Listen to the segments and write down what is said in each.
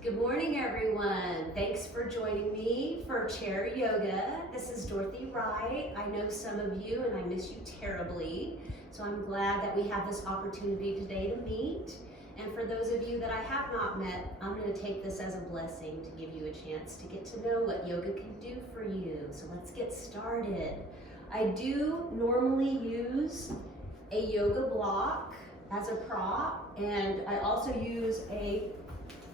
Good morning, everyone. Thanks for joining me for chair yoga. This is Dorothy Wright. I know some of you and I miss you terribly. So I'm glad that we have this opportunity today to meet. And for those of you that I have not met, I'm going to take this as a blessing to give you a chance to get to know what yoga can do for you. So let's get started. I do normally use a yoga block as a prop, and I also use a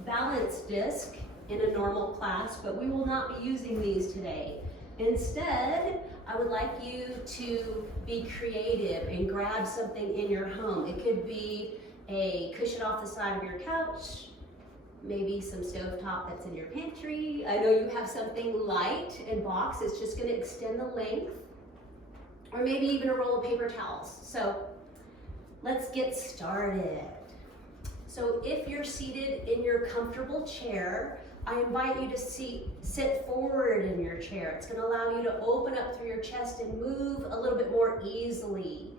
balance disc in a normal class, but we will not be using these today. Instead, I would like you to be creative and grab something in your home. It could be a cushion off the side of your couch, maybe some stovetop that's in your pantry. I know you have something light and box. It's just going to extend the length, or maybe even a roll of paper towels. So let's get started. So if you're seated in your comfortable chair, I invite you to sit forward in your chair. It's going to allow you to open up through your chest and move a little bit more easily.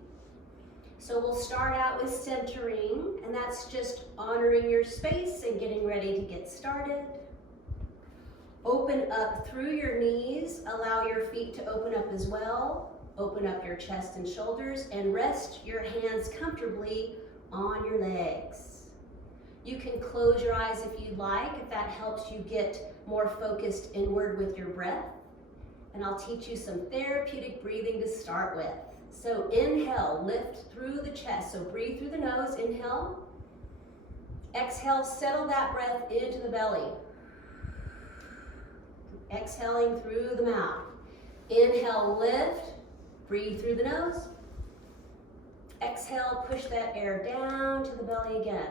So we'll start out with centering, and that's just honoring your space and getting ready to get started. Open up through your knees. Allow your feet to open up as well. Open up your chest and shoulders and rest your hands comfortably on your legs. You can close your eyes if you'd like, if that helps you get more focused inward with your breath. And I'll teach you some therapeutic breathing to start with. So inhale, lift through the chest. So breathe through the nose, inhale. Exhale, settle that breath into the belly. Exhaling through the mouth. Inhale, lift, breathe through the nose. Exhale, push that air down to the belly again.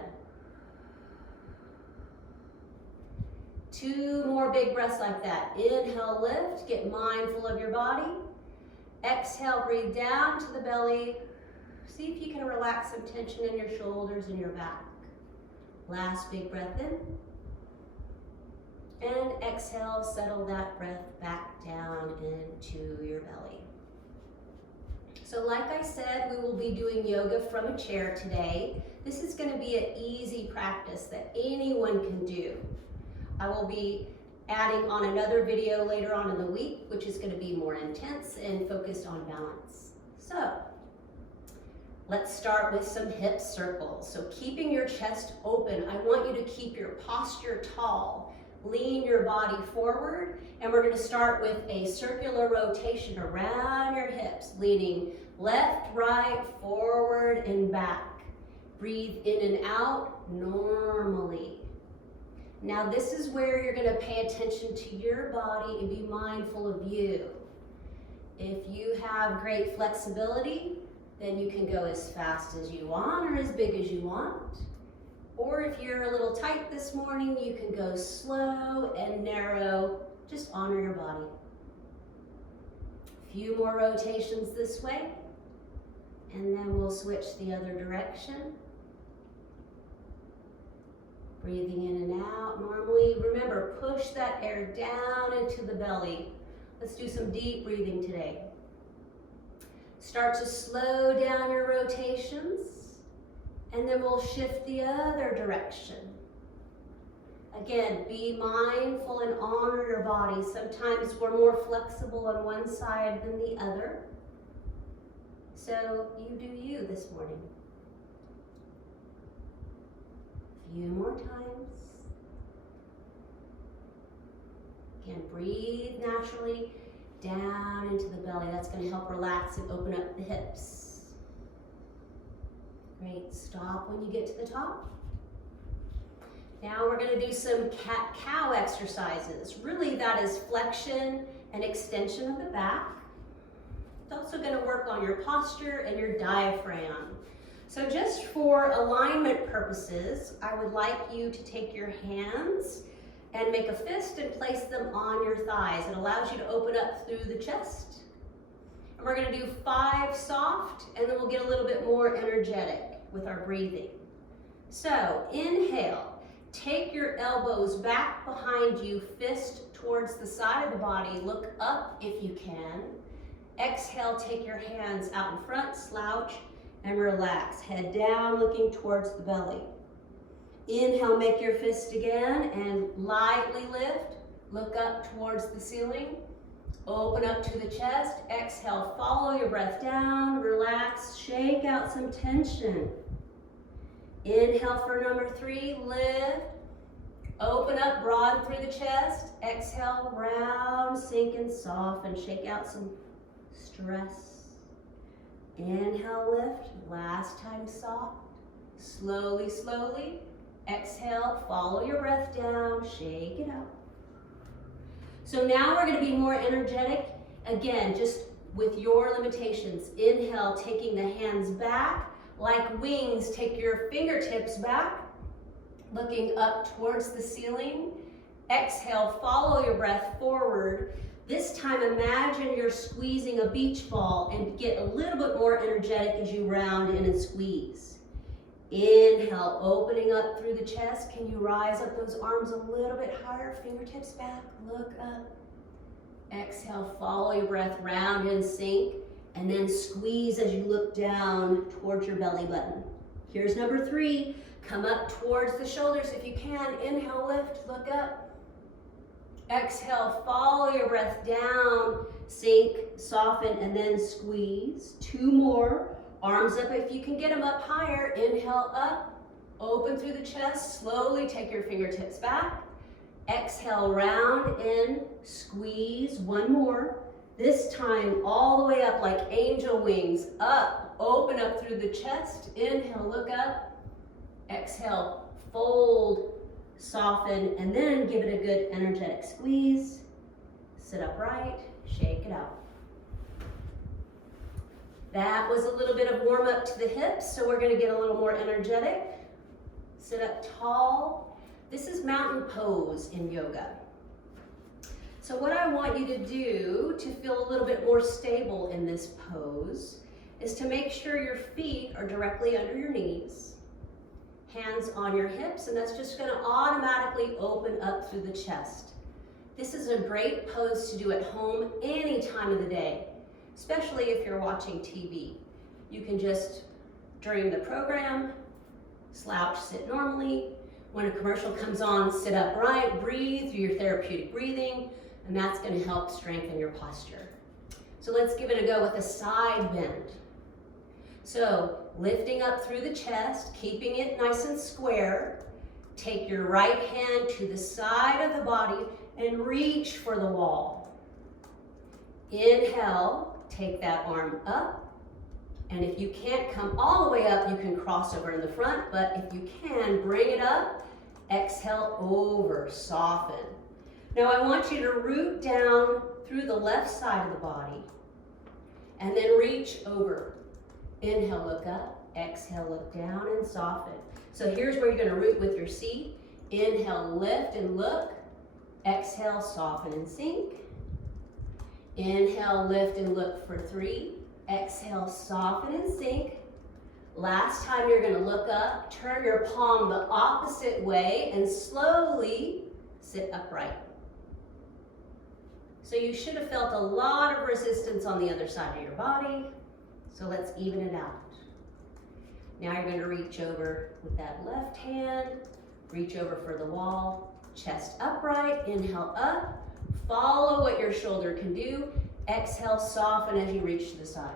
2 more big breaths like that. Inhale, lift, get mindful of your body. Exhale, breathe down to the belly. See if you can relax some tension in your shoulders and your back. Last big breath in. And exhale, settle that breath back down into your belly. So like I said, we will be doing yoga from a chair today. This is going to be an easy practice that anyone can do. I will be adding on another video later on in the week, which is going to be more intense and focused on balance. So let's start with some hip circles. So keeping your chest open, I want you to keep your posture tall. Lean your body forward, and we're going to start with a circular rotation around your hips, leaning left, right, forward, and back. Breathe in and out normally. Now this is where you're going to pay attention to your body and be mindful of you. If you have great flexibility, then you can go as fast as you want or as big as you want. Or if you're a little tight this morning, you can go slow and narrow. Just honor your body. A few more rotations this way, and then we'll switch the other direction. Breathing in and out normally. Remember, push that air down into the belly. Let's do some deep breathing today. Start to slow down your rotations, and then we'll shift the other direction. Again, be mindful and honor your body. Sometimes we're more flexible on one side than the other. So you do you this morning. A few more times. Again, breathe naturally down into the belly. That's going to help relax and open up the hips. Great. Stop when you get to the top. Now we're going to do some cat-cow exercises. Really, that is flexion and extension of the back. It's also going to work on your posture and your diaphragm. So just for alignment purposes, I would like you to take your hands and make a fist and place them on your thighs. It allows you to open up through the chest. And we're going to do 5 soft, and then we'll get a little bit more energetic with our breathing. So inhale, take your elbows back behind you, fist towards the side of the body, look up if you can. Exhale, take your hands out in front, slouch, and relax. Head down, looking towards the belly. Inhale, make your fist again and lightly lift. Look up towards the ceiling. Open up to the chest. Exhale, follow your breath down. Relax, shake out some tension. Inhale for number 3, lift. Open up, broaden through the chest. Exhale, round, sink and soften. Shake out some stress. Inhale, lift. Last time, soft. Slowly, slowly. Exhale, follow your breath down. Shake it out. So now we're going to be more energetic. Again, just with your limitations. Inhale, taking the hands back. Like wings, take your fingertips back. Looking up towards the ceiling. Exhale, follow your breath forward. This time, imagine you're squeezing a beach ball and get a little bit more energetic as you round in and squeeze. Inhale, opening up through the chest. Can you rise up those arms a little bit higher? Fingertips back, look up. Exhale, follow your breath, round and sink. And then squeeze as you look down towards your belly button. Here's number 3. Come up towards the shoulders if you can. Inhale, lift, look up. Exhale, follow your breath down, sink, soften, and then squeeze. 2 more. Arms up if you can get them up higher. Inhale, up. Open through the chest. Slowly take your fingertips back. Exhale, round in, squeeze. 1 more. This time, all the way up like angel wings. Up, open up through the chest. Inhale, look up. Exhale, fold, soften, and then give it a good energetic squeeze. Sit upright, shake it out. That was a little bit of warm up to the hips, so we're gonna get a little more energetic. Sit up tall. This is mountain pose in yoga. So what I want you to do to feel a little bit more stable in this pose is to make sure your feet are directly under your knees. Hands on your hips, and that's just going to automatically open up through the chest. This is a great pose to do at home any time of the day, especially if you're watching TV. You can just, during the program, slouch, sit normally. When a commercial comes on, sit upright, breathe through your therapeutic breathing, and that's going to help strengthen your posture. So let's give it a go with a side bend. So lifting up through the chest, keeping it nice and square. Take your right hand to the side of the body and reach for the wall. Inhale, take that arm up. And if you can't come all the way up, you can cross over in the front, but if you can, bring it up. Exhale, over, soften. Now I want you to root down through the left side of the body and then reach over. Inhale, look up. Exhale, look down and soften. So here's where you're going to root with your seat. Inhale, lift and look. Exhale, soften and sink. Inhale, lift and look for 3. Exhale, soften and sink. Last time you're going to look up, turn your palm the opposite way and slowly sit upright. So you should have felt a lot of resistance on the other side of your body. So let's even it out. Now you're going to reach over with that left hand, reach over for the wall, chest upright, inhale up, follow what your shoulder can do, exhale, soften as you reach to the side.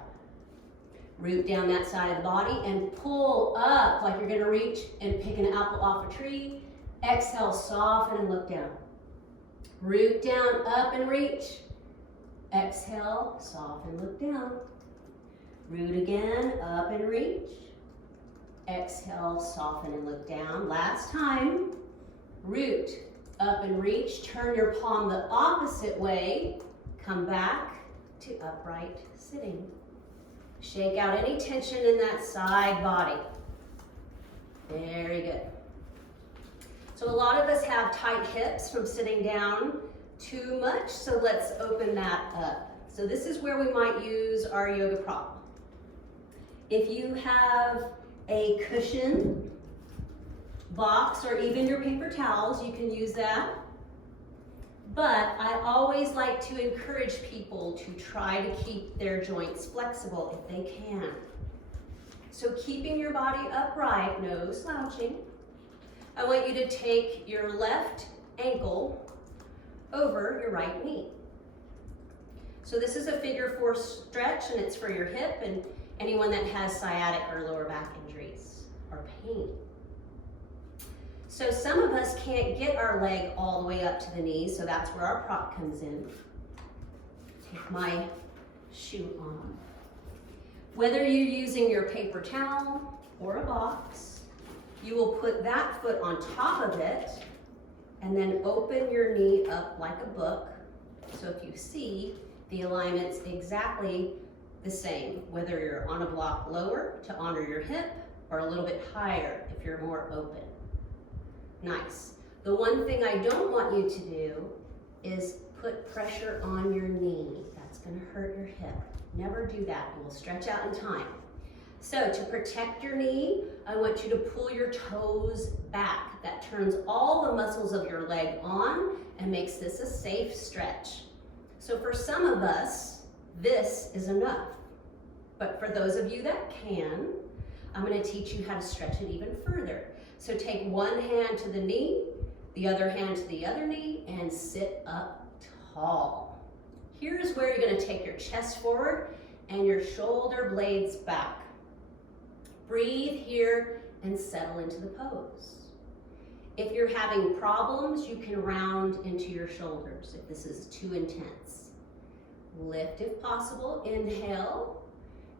Root down that side of the body and pull up like you're going to reach and pick an apple off a tree. Exhale, soften and look down. Root down, up and reach. Exhale, soften, look down. Root again, up and reach. Exhale, soften and look down. Last time, root, up and reach. Turn your palm the opposite way. Come back to upright sitting. Shake out any tension in that side body. Very good. So a lot of us have tight hips from sitting down too much, so let's open that up. So this is where we might use our yoga prop. If you have a cushion, box, or even your paper towels, you can use that. But I always like to encourage people to try to keep their joints flexible if they can. So keeping your body upright, no slouching. I want you to take your left ankle over your right knee. So this is a figure 4 stretch, and it's for your hip and anyone that has sciatic or lower back injuries or pain. So some of us can't get our leg all the way up to the knee, so that's where our prop comes in. Take my shoe on. Whether you're using your paper towel or a box, you will put that foot on top of it and then open your knee up like a book. So if you see, the alignment's exactly the same, whether you're on a block lower to honor your hip or a little bit higher if you're more open. Nice. The one thing I don't want you to do is put pressure on your knee. That's going to hurt your hip. Never do that. It will stretch out in time. So to protect your knee, I want you to pull your toes back. That turns all the muscles of your leg on and makes this a safe stretch. So for some of us, this is enough. But for those of you that can, I'm going to teach you how to stretch it even further. So take one hand to the knee, the other hand to the other knee, and sit up tall. Here's where you're going to take your chest forward and your shoulder blades back. Breathe here and settle into the pose. If you're having problems, you can round into your shoulders if this is too intense. Lift if possible, inhale,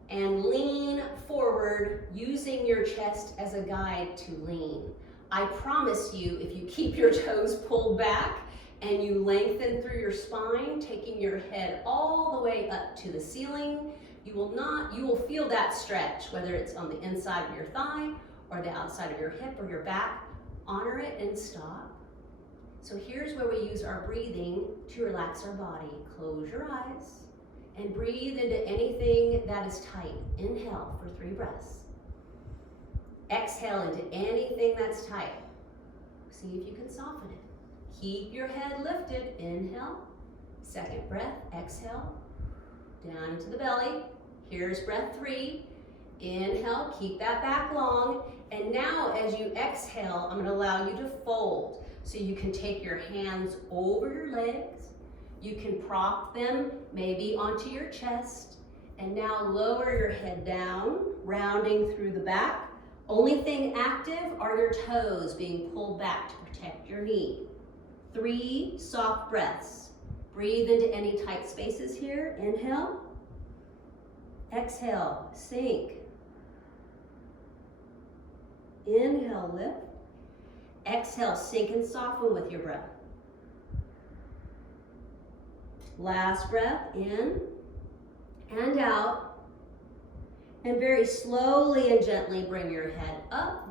and lean forward using your chest as a guide to lean. I promise you, if you keep your toes pulled back and you lengthen through your spine, taking your head all the way up to the ceiling, you will feel that stretch, whether it's on the inside of your thigh or the outside of your hip or your back. Honor it and stop. So here's where we use our breathing to relax our body. Close your eyes and breathe into anything that is tight. Inhale for 3 breaths. Exhale into anything that's tight. See if you can soften it. Keep your head lifted. Inhale. Second breath. Exhale. Down into the belly. Here's breath 3. Inhale. Keep that back long. And now as you exhale, I'm going to allow you to fold. So you can take your hands over your legs. You can prop them maybe onto your chest. And now lower your head down, rounding through the back. Only thing active are your toes being pulled back to protect your knee. 3 soft breaths. Breathe into any tight spaces here. Inhale. Exhale, sink. Inhale, lift. Exhale, sink and soften with your breath. Last breath, in and out. And very slowly and gently bring your head up.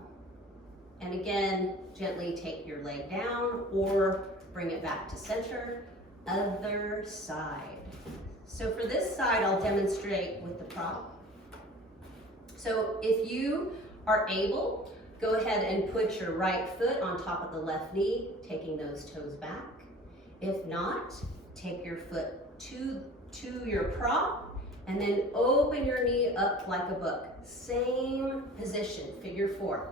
And again, gently take your leg down or bring it back to center. Other side. So for this side, I'll demonstrate with the prop. So if you are able, go ahead and put your right foot on top of the left knee, taking those toes back. If not, take your foot to your prop and then open your knee up like a book. Same position, figure 4.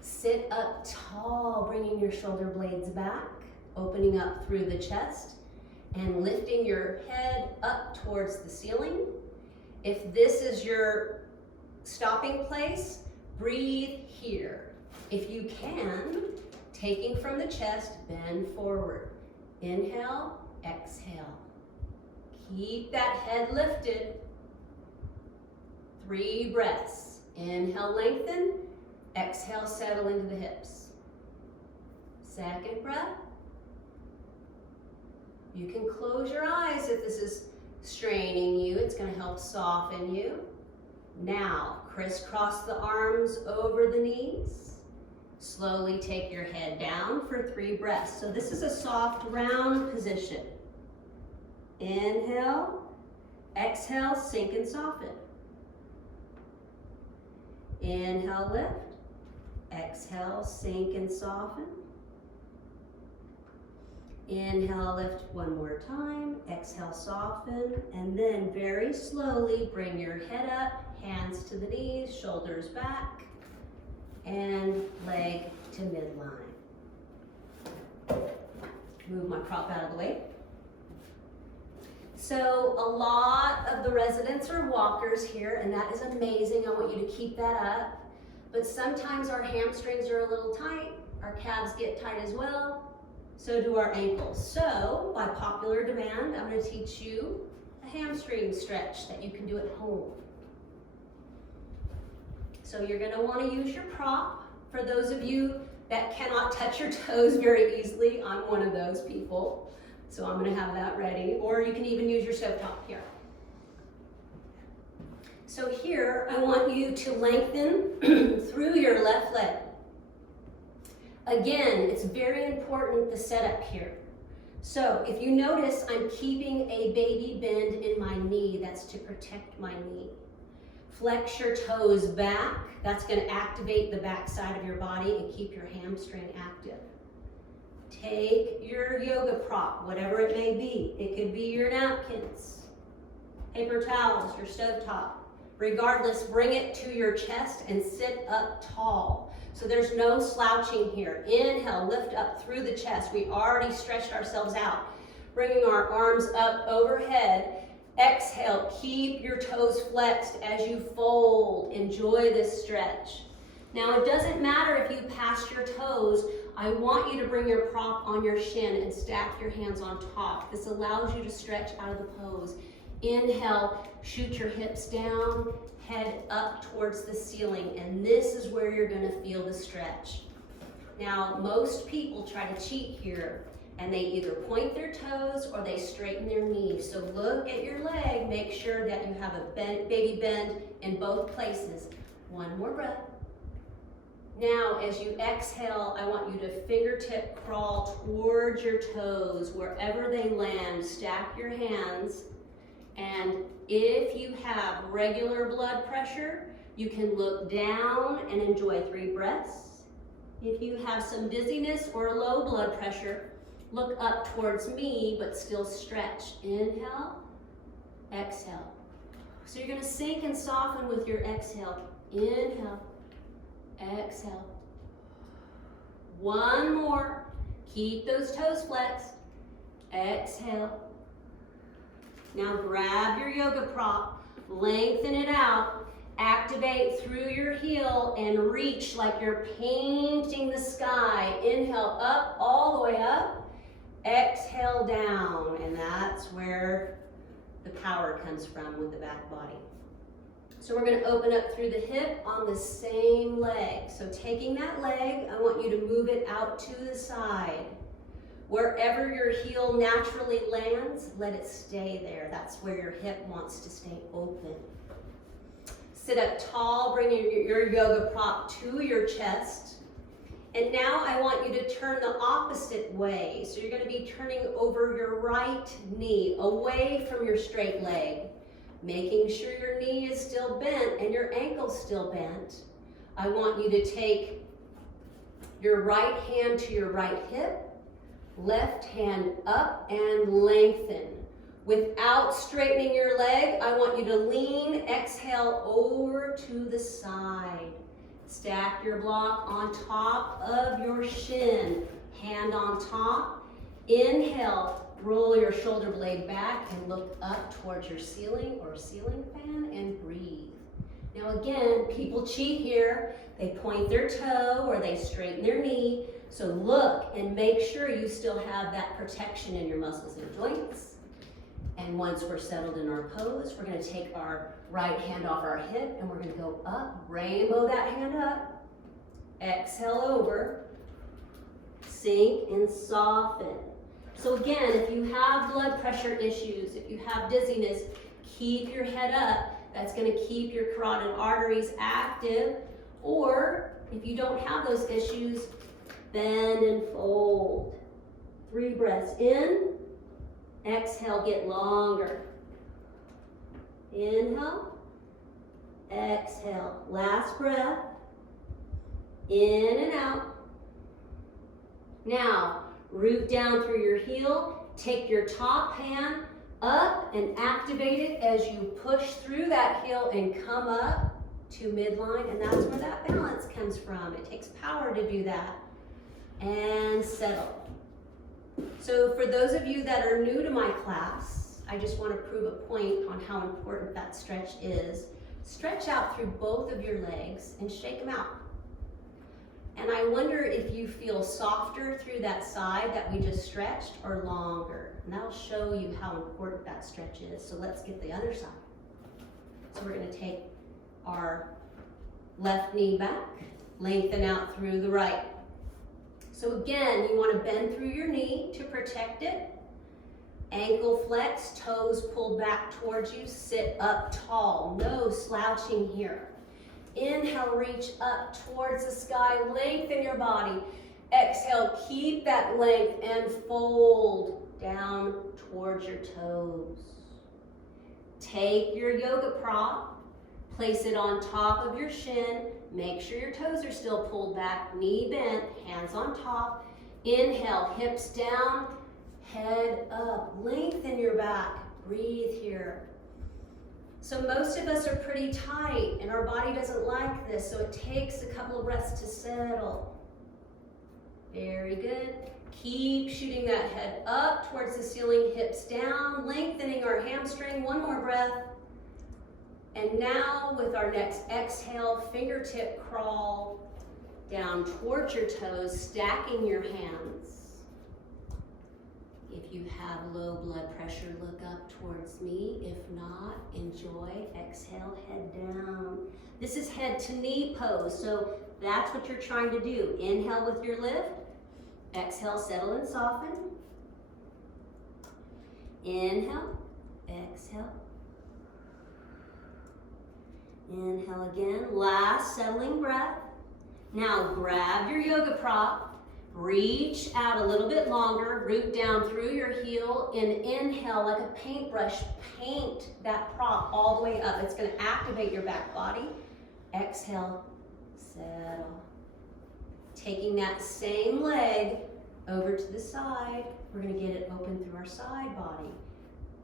Sit up tall, bringing your shoulder blades back, opening up through the chest and lifting your head up towards the ceiling. If this is your stopping place, breathe here. If you can, taking from the chest, bend forward. Inhale, exhale. Keep that head lifted. 3 breaths. Inhale, lengthen. Exhale, settle into the hips. Second breath. You can close your eyes if this is straining you. It's going to help soften you. Now, crisscross the arms over the knees. Slowly take your head down for 3 breaths. So this is a soft round position. Inhale, exhale, sink and soften. Inhale, lift. Exhale, sink and soften. Inhale, lift one more time. Exhale, soften. And then very slowly bring your head up, hands to the knees, shoulders back, and leg to midline. Move my prop out of the way. So a lot of the residents are walkers here, and that is amazing. I want you to keep that up. But sometimes our hamstrings are a little tight, our calves get tight as well, so do our ankles. So by popular demand, I'm going to teach you a hamstring stretch that you can do at home. So you're going to want to use your prop. For those of you that cannot touch your toes very easily, I'm one of those people. So I'm going to have that ready. Or you can even use your stovetop here. So here, I want you to lengthen through your left leg. Again, it's very important the setup here. So if you notice, I'm keeping a baby bend in my knee. That's to protect my knee. Flex your toes back. That's going to activate the back side of your body and keep your hamstring active. Take your yoga prop, whatever it may be. It could be your napkins, paper towels, your stovetop. Regardless, bring it to your chest and sit up tall. So there's no slouching here. Inhale, lift up through the chest. We already stretched ourselves out. Bringing our arms up overhead. Exhale, keep your toes flexed as you fold. Enjoy this stretch. Now it doesn't matter if you pass your toes. I want you to bring your prop on your shin and stack your hands on top. This allows you to stretch out of the pose. Inhale, shoot your hips down, head up towards the ceiling, and this is where you're going to feel the stretch. Now, most people try to cheat here, and they either point their toes or they straighten their knees. So look at your leg, make sure that you have a baby bend in both places. One more breath. Now, as you exhale, I want you to fingertip crawl towards your toes, wherever they land. Stack your hands. And if you have regular blood pressure, you can look down and enjoy 3 breaths. If you have some dizziness or low blood pressure, look up towards me, but still stretch. Inhale, exhale. So you're going to sink and soften with your exhale. Inhale, exhale. One more. Keep those toes flexed. Exhale. Now grab your yoga prop, lengthen it out, activate through your heel and reach like you're painting the sky. Inhale up, all the way up. Exhale down, and that's where the power comes from with the back body. So we're going to open up through the hip on the same leg. So taking that leg, I want you to move it out to the side. Wherever your heel naturally lands, let it stay there. That's where your hip wants to stay open. Sit up tall, bring your yoga prop to your chest. And now I want you to turn the opposite way. So you're going to be turning over your right knee, away from your straight leg. Making sure your knee is still bent and your ankle's still bent. I want you to take your right hand to your right hip. Left hand up and lengthen. Without straightening your leg, I want you to lean, exhale over to the side. Stack your block on top of your shin. Hand on top. Inhale, roll your shoulder blade back and look up towards your ceiling or ceiling fan and breathe. Now again, people cheat here. They point their toe or they straighten their knee. So look and make sure you still have that protection in your muscles and joints. And once we're settled in our pose, we're going to take our right hand off our hip and we're going to go up, rainbow that hand up, exhale over, sink and soften. So again, if you have blood pressure issues, if you have dizziness, keep your head up. That's going to keep your carotid arteries active. Or if you don't have those issues, bend and fold. 3 breaths in. Exhale, get longer. Inhale. Exhale. Last breath. In and out. Now, root down through your heel. Take your top hand up and activate it as you push through that heel and come up. to midline, and that's where that balance comes from. It takes power to do that. And settle. So for those of you that are new to my class, I just want to prove a point on how important that stretch is. Stretch out through both of your legs and shake them out. And I wonder if you feel softer through that side that we just stretched or longer. And that'll show you how important that stretch is. So let's get the other side. So we're going to take our left knee back, lengthen out through the right. So again, you want to bend through your knee to protect it. Ankle flex, toes pulled back towards you, sit up tall. No slouching here. Inhale, reach up towards the sky, lengthen your body. Exhale, keep that length and fold down towards your toes. Take your yoga prop, place it on top of your shin. Make sure your toes are still pulled back, knee bent, hands on top. Inhale, hips down, head up, lengthen your back. Breathe here. So most of us are pretty tight and our body doesn't like this, so it takes a couple of breaths to settle. Very good. Keep shooting that head up towards the ceiling, hips down, lengthening our hamstring. One more breath. And now with our next exhale, fingertip crawl down towards your toes, stacking your hands. If you have low blood pressure, look up towards me. If not, enjoy. Exhale, head down. This is head to knee pose, so that's what you're trying to do. Inhale with your lift. Exhale, settle and soften. Inhale, exhale. Inhale again, last settling breath. Now grab your yoga prop. Reach out a little bit longer, root down through your heel, and inhale like a paintbrush. Paint that prop all the way up. It's going to activate your back body. Exhale, settle. Taking that same leg over to the side, we're going to get it open through our side body.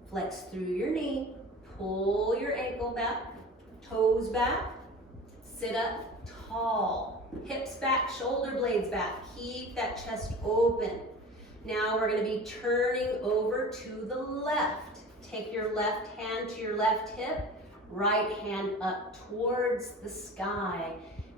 Flex through your knee, pull your ankle back, toes back, sit up tall. Hips back, shoulder blades back. Keep that chest open. Now we're going to be turning over to the left. Take your left hand to your left hip, right hand up towards the sky.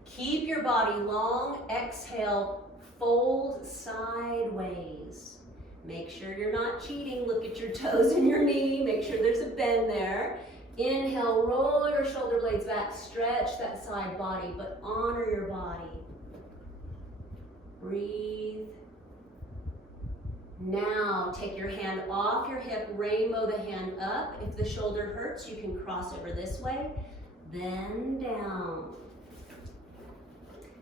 Keep your body long. Exhale, fold sideways. Make sure you're not cheating. Look at your toes and your knee. Make sure there's a bend there. Inhale, roll your shoulder blades back, stretch that side body, but honor your body. Breathe. Now take your hand off your hip, rainbow the hand up. If the shoulder hurts, you can cross over this way, then down.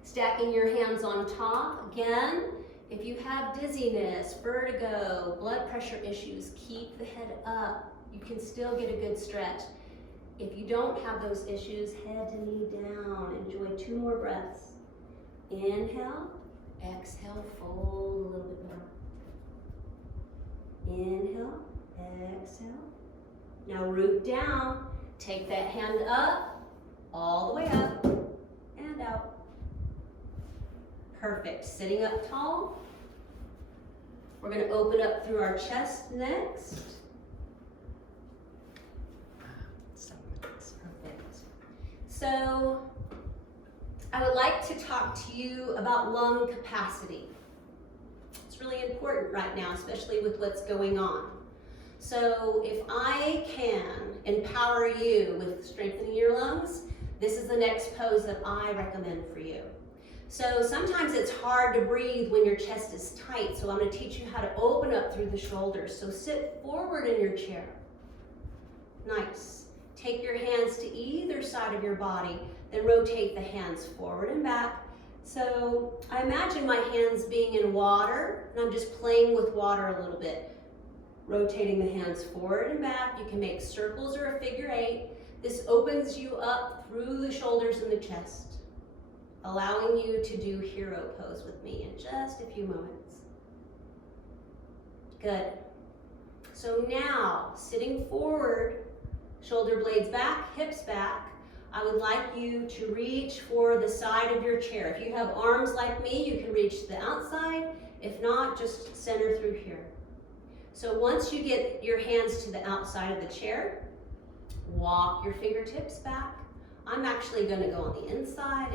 Stacking your hands on top. Again, if you have dizziness, vertigo, blood pressure issues, keep the head up. You can still get a good stretch. If you don't have those issues, head to knee down. Enjoy 2 more breaths. Inhale, exhale, fold a little bit more. Inhale, exhale. Now root down. Take that hand up, all the way up, and out. Perfect. Sitting up tall. We're going to open up through our chest next. So I would like to talk to you about lung capacity. It's really important right now, especially with what's going on. So if I can empower you with strengthening your lungs, this is the next pose that I recommend for you. So sometimes it's hard to breathe when your chest is tight, so I'm going to teach you how to open up through the shoulders. So sit forward in your chair. Nice. Take your hands to either side of your body, then rotate the hands forward and back. So I imagine my hands being in water, and I'm just playing with water a little bit. Rotating the hands forward and back. You can make circles or a figure 8. This opens you up through the shoulders and the chest, allowing you to do hero pose with me in just a few moments. Good. So now, sitting forward, shoulder blades back, hips back, I would like you to reach for the side of your chair. If you have arms like me, you can reach to the outside. If not, just center through here. So once you get your hands to the outside of the chair, walk your fingertips back. I'm actually going to go on the inside.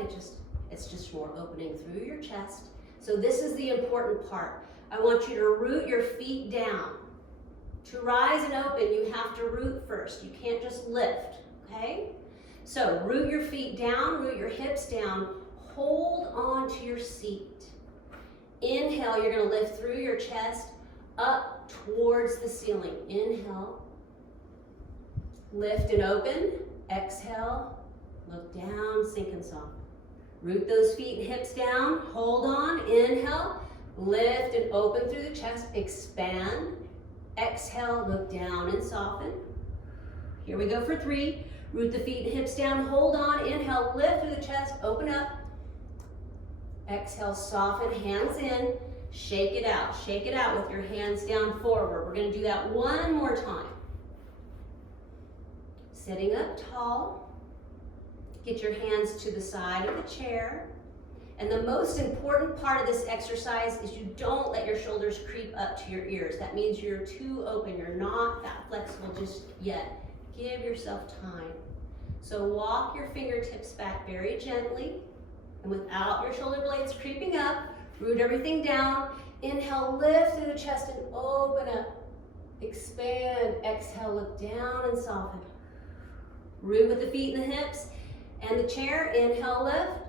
It's just more opening through your chest. So this is the important part. I want you to root your feet down. To rise and open, you have to root first. You can't just lift, okay? So root your feet down, root your hips down. Hold on to your seat. Inhale, you're going to lift through your chest up towards the ceiling. Inhale. Lift and open. Exhale. Look down, sink and soften. Root those feet and hips down. Hold on. Inhale. Lift and open through the chest. Expand. Exhale. Look down and soften. Here we go for 3. Root the feet and hips down. Hold on. Inhale. Lift through the chest. Open up. Exhale. Soften. Hands in. Shake it out. Shake it out with your hands down forward. We're going to do that one more time. Sitting up tall. Get your hands to the side of the chair. And the most important part of this exercise is you don't let your shoulders creep up to your ears. That means you're too open. You're not that flexible just yet. Give yourself time. So walk your fingertips back very gently. And without your shoulder blades creeping up, root everything down. Inhale, lift through the chest and open up. Expand. Exhale, look down and soften. Root with the feet and the hips and the chair. Inhale, lift.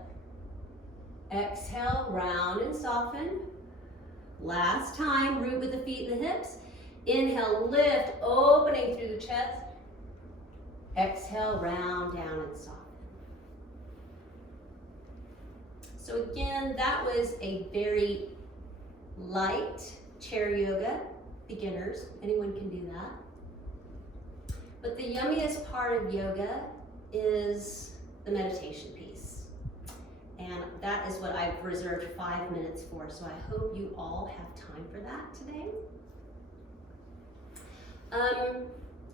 Exhale, round and soften. Last time, root with the feet and the hips. Inhale, lift, opening through the chest. Exhale, round, down and soften. So again, that was a very light chair yoga. Beginners, anyone can do that. But the yummiest part of yoga is the meditation piece. And that is what I've reserved 5 minutes for. So I hope you all have time for that today.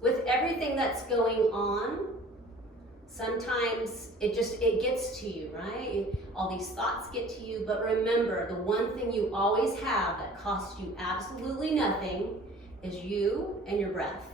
With everything that's going on, sometimes it gets to you, right? All these thoughts get to you, but remember, the one thing you always have that costs you absolutely nothing is you and your breath.